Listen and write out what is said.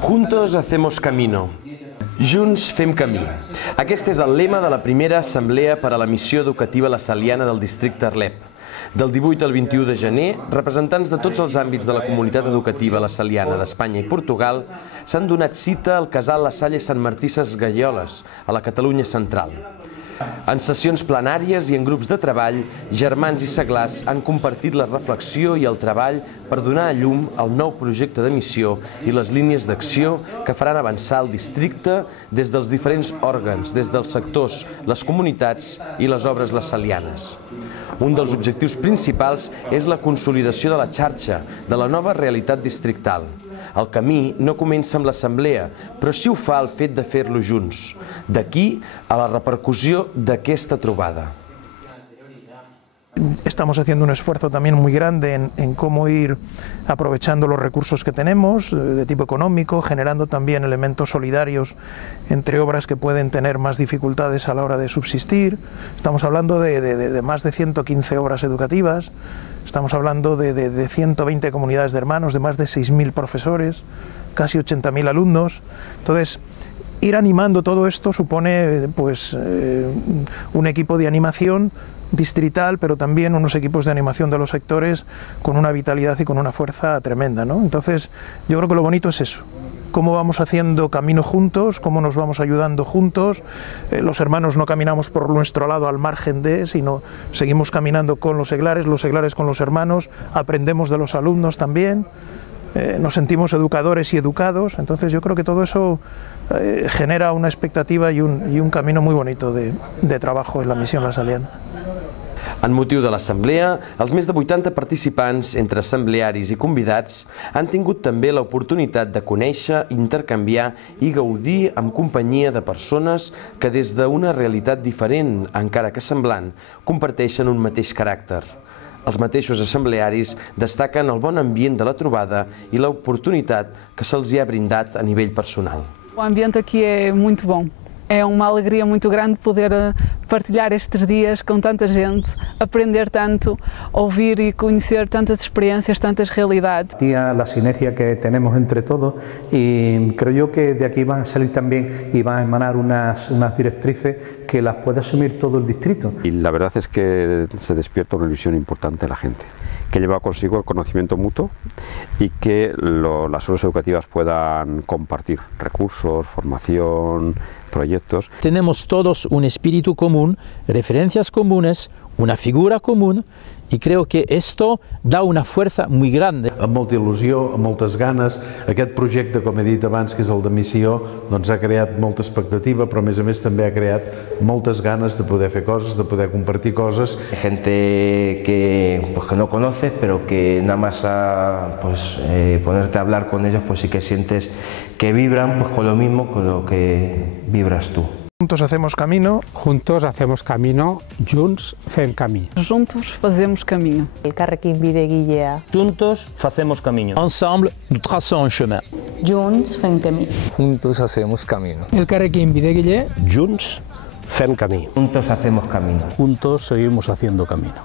Juntos hacemos camino. Junts fem camí. Aquest és el lema de la primera assemblea per a la missió educativa lassaliana del districte Arlep. Del 18 al 21 de gener, representants de tots els àmbits de la comunitat educativa lassaliana d'Espanya i Portugal s'han donat cita al casal La Salle Sant Martí Ses Gaioles, a la Catalunya central. En sessions plenàries i en grups de treball, germans i seglars han compartit la reflexió i el treball per donar a llum al nou projecte de missió i les línies d'acció que faran avançar el districte des dels diferents òrgans, des dels sectors, les comunitats i les obres lassalianes. Un dels objectius principals és la consolidació de la xarxa, de la nova realitat districtal. El camí no comença amb l'assemblea, però sí ho fa el fet de fer-lo junts. D'aquí a la repercussió d'aquesta trobada. Estamos haciendo un esfuerzo también muy grande en cómo ir aprovechando los recursos que tenemos de tipo económico, generando también elementos solidarios entre obras que pueden tener más dificultades a la hora de subsistir. Estamos hablando de más de 115 obras educativas, estamos hablando de 120 comunidades de hermanos, de más de 6.000 profesores, casi 80.000 alumnos. Entonces, ir animando todo esto supone pues, un equipo de animación distrital, pero también unos equipos de animación de los sectores con una vitalidad y con una fuerza tremenda, ¿no? Entonces, yo creo que lo bonito es eso, cómo vamos haciendo camino juntos, cómo nos vamos ayudando juntos. Los hermanos no caminamos por nuestro lado al margen de, sino seguimos caminando con los seglares con los hermanos, aprendemos de los alumnos también, nos sentimos educadores y educados. Entonces yo creo que todo eso genera una expectativa y un camino muy bonito de trabajo en la misión lassaliana. En motiu de l'assemblea, els més de 80 participants, entre assemblearis i convidats, han tingut també l'oportunitat de conèixer, intercanviar i gaudir amb companyia de persones que des d'una realitat diferent, encara que semblant, comparteixen un mateix caràcter. Els mateixos assemblearis destaquen el bon ambient de la trobada i l'oportunitat que se'ls ha brindat a nivell personal. O ambiente aqui é muito bom. É uma alegria muito grande poder partilhar estes dias com tanta gente, aprender tanto, ouvir y conocer tantas experiencias, tantas realidades. La sinergia que tenemos entre todos, y creo yo que de aquí van a salir también y van a emanar unas directrices que las puede asumir todo el distrito. Y la verdad es que se despierta una ilusión importante en la gente, que lleva consigo el conocimiento mutuo y que las obras educativas puedan compartir recursos, formación, proyectos. Tenemos todos un espíritu común, referencias comunes, una figura común, i crec que esto da una fuerza muy grande. Amb molta il·lusió, amb moltes ganes. Aquest projecte, com he dit abans, que és el de missió, doncs ha creat molta expectativa, però a més també ha creat moltes ganes de poder fer coses, de poder compartir coses. Gente que no conoces, pero que nada más ponerte a hablar con ellos, pues sí que sientes que vibran pues con lo mismo con lo que vibras tú. Juntos hacemos camino. Juntos hacemos camino. Junts fem camí. Juntos fazemos caminho. Elkarrekin bidegilea. Juntos facemos camino. Ensemble, nous traçons un chemin. Junts fem camí. Juntos hacemos camino. Elkarrekin bidegilea. Junts fem camí. Juntos hacemos camino. Juntos seguimos haciendo camino.